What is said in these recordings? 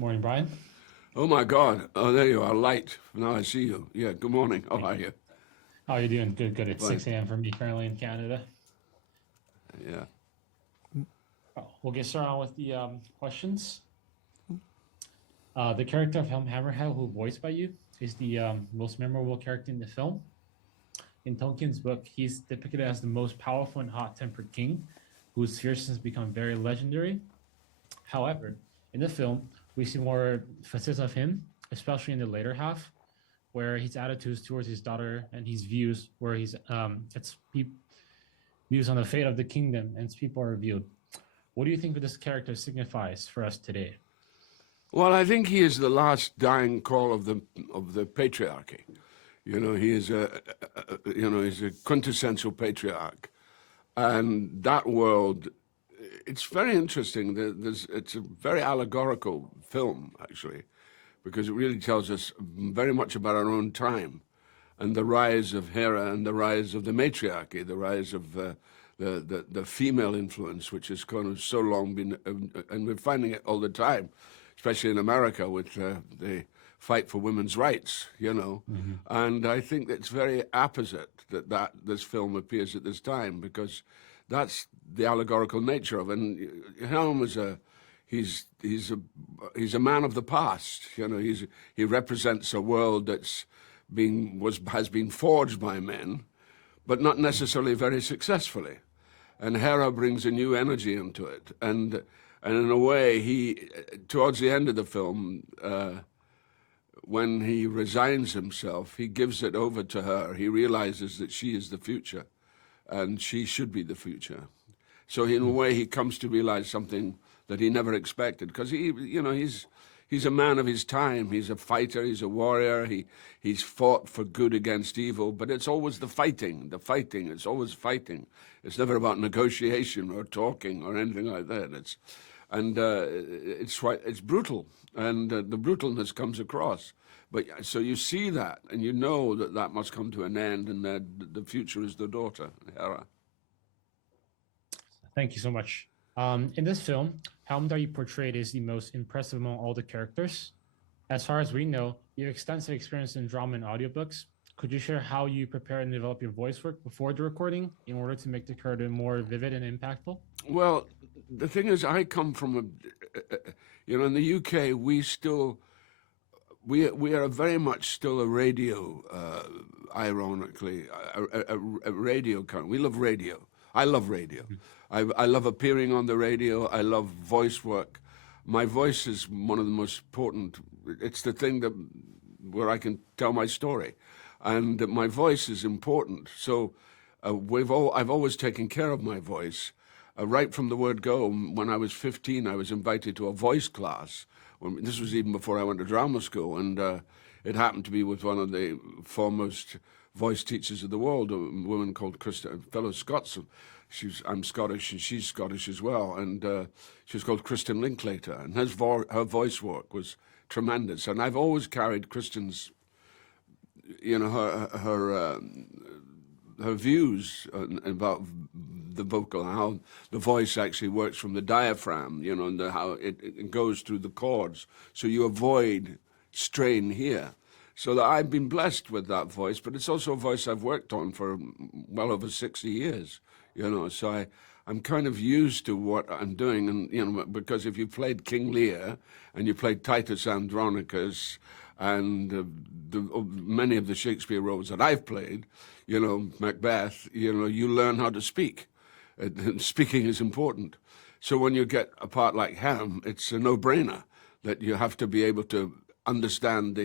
Morning, Brian. Oh my God. Oh, there you are, light. Now I see you. Yeah, good morning. How Thank are you. you? How are you doing? Good, good. It's Fine. 6 a.m. for me currently in Canada. Yeah. Oh, we'll get started on with the questions. The character of Helm Hammerhell, who voiced by you, is the most memorable character in the film. In Tolkien's book, he's depicted as the most powerful and hot-tempered king, whose fierceness become very legendary. However, in the film, we see more facets of him, especially in the later half, where his attitudes towards his daughter and his views, where he's views on the fate of the kingdom and its people are revealed. What do you think this character signifies for us today? Well, I think he is the last dying call of the patriarchy. He is he's a quintessential patriarch, and that world. It's very interesting. It's a very allegorical film, actually, because it really tells us very much about our own time and the rise of Hera and the rise of the matriarchy, the rise of the female influence, which has kind of so long been, and we're finding it all the time, especially in America with the fight for women's rights. Mhm. And I think it's very apposite that this film appears at this time because that's the allegorical nature of it. And Helm is he's a man of the past. He represents a world that's has been forged by men, but not necessarily very successfully. And Hera brings a new energy into it, and in a way, he towards the end of the film, when he resigns himself, he gives it over to her. He realizes that she is the future, and she should be the future. So in a way, he comes to realize something that he never expected because he's a man of his time. He's a fighter. He's a warrior. He's fought for good against evil. But it's always the fighting, the fighting. It's always fighting. It's never about negotiation or talking or anything like that. It's brutal, and the brutalness comes across. But so you see that, and you know that must come to an end, and that the future is the daughter, Hera. Thank you so much. In this film, Helmdar you portrayed is the most impressive among all the characters. As far as we know, you have extensive experience in drama and audiobooks. Could you share how you prepare and develop your voice work before the recording in order to make the character more vivid and impactful? Well, the thing is, I come from in the UK, we are very much still a radio, ironically, a radio country. We love radio. I love radio. I love appearing on the radio. I love voice work. My voice is one of the most important. It's the thing where I can tell my story, and my voice is important. So I've always taken care of my voice. Right from the word go, when I was 15, I was invited to a voice class. This was even before I went to drama school, and it happened to be with one of the foremost voice teachers of the world, a woman called Krista, a fellow Scots. I'm Scottish, and she's Scottish as well, and she was called Kristen Linklater, and her voice work was tremendous. And I've always carried Kristen's, her views about the vocal, how the voice actually works from the diaphragm, and how it goes through the chords, so you avoid strain here. So that I've been blessed with that voice, but it's also a voice I've worked on for well over 60 years, so I'm kind of used to what I'm doing, and because if you played King Lear and you played Titus Andronicus and many of the Shakespeare roles that I've played, Macbeth, you learn how to speak. Speaking is important. So when you get a part like Helm, it's a no-brainer that you have to be able to understand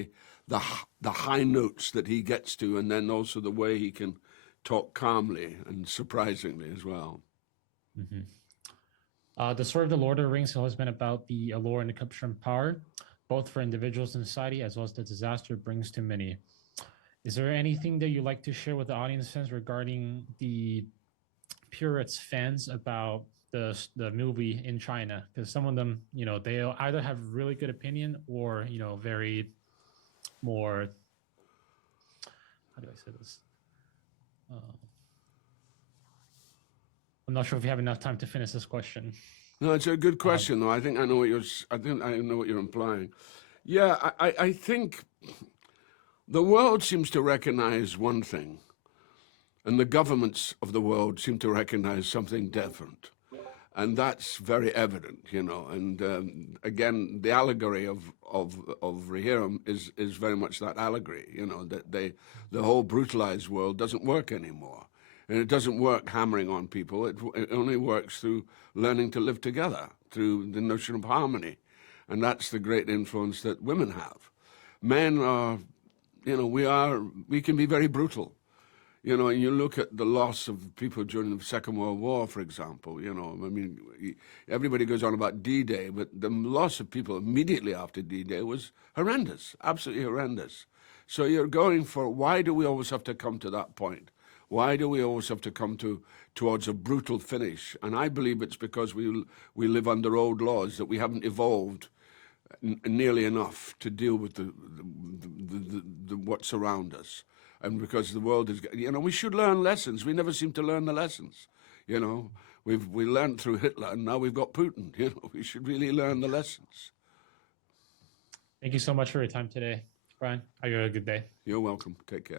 the high notes that he gets to, and then also the way he can talk calmly and surprisingly as well. Mhm. The story of the Lord of the Rings has always been about the allure and the corruption of power, both for individuals in society as well as the disaster it brings to many. Is there anything that you'd like to share with the audiences regarding the purists fans about the movie in China? Because some of them, they either have really good opinion or very more. How do I say this? Uh, I'm not sure if you have enough time to finish this question. No, it's a good question, though. I think I know what I think I know what you're implying. Yeah, I think the world seems to recognize one thing, and the governments of the world seem to recognize something different. And that's very evident, you know. And again, the allegory of Rohirrim is very much that allegory, you know, that the whole brutalized world doesn't work anymore. And it doesn't work hammering on people. It only works through learning to live together, through the notion of harmony. And that's the great influence that women have. Men are, you know, we can be very brutal. You know, and you look at the loss of people during the Second World War, for example, you know, I mean, everybody goes on about D-Day, but the loss of people immediately after D-Day was horrendous, absolutely horrendous. So you're going for, why do we always have to come to that point? Why do we always have to come towards a brutal finish? And I believe it's because we live under old laws, that we haven't evolved nearly enough to deal with the what's around us. And because the world is, you know, we should learn lessons. We never seem to learn the lessons. You know, we learned through Hitler, and now we've got Putin. You know, we should really learn the lessons. Thank you so much for your time today, Brian. Have a good day. You're welcome. Take care.